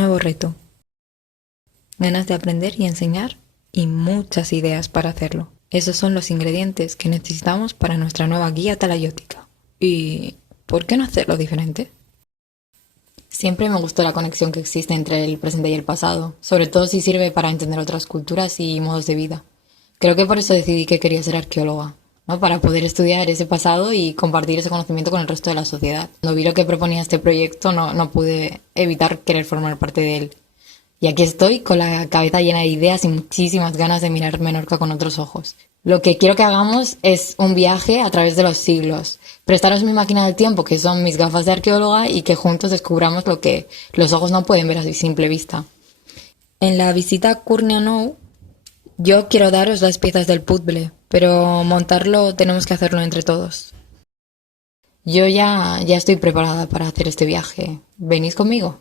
nuevo reto, ganas de aprender y enseñar y muchas ideas para hacerlo. Esos son los ingredientes que necesitamos para nuestra nueva guía talayótica. ¿Y por qué no hacerlo diferente? Siempre me gustó la conexión que existe entre el presente y el pasado, sobre todo si sirve para entender otras culturas y modos de vida. Creo que por eso decidí que quería ser arqueóloga, ¿no? Para poder estudiar ese pasado y compartir ese conocimiento con el resto de la sociedad. Cuando vi lo que proponía este proyecto, no pude evitar querer formar parte de él. Y aquí estoy con la cabeza llena de ideas y muchísimas ganas de mirar Menorca con otros ojos. Lo que quiero que hagamos es un viaje a través de los siglos. Prestaros mi máquina del tiempo, que son mis gafas de arqueóloga, y que juntos descubramos lo que los ojos no pueden ver a simple vista. En la visita a Curnyahow, yo quiero daros las piezas del puzzle, pero montarlo tenemos que hacerlo entre todos. Yo ya estoy preparada para hacer este viaje. ¿Venís conmigo?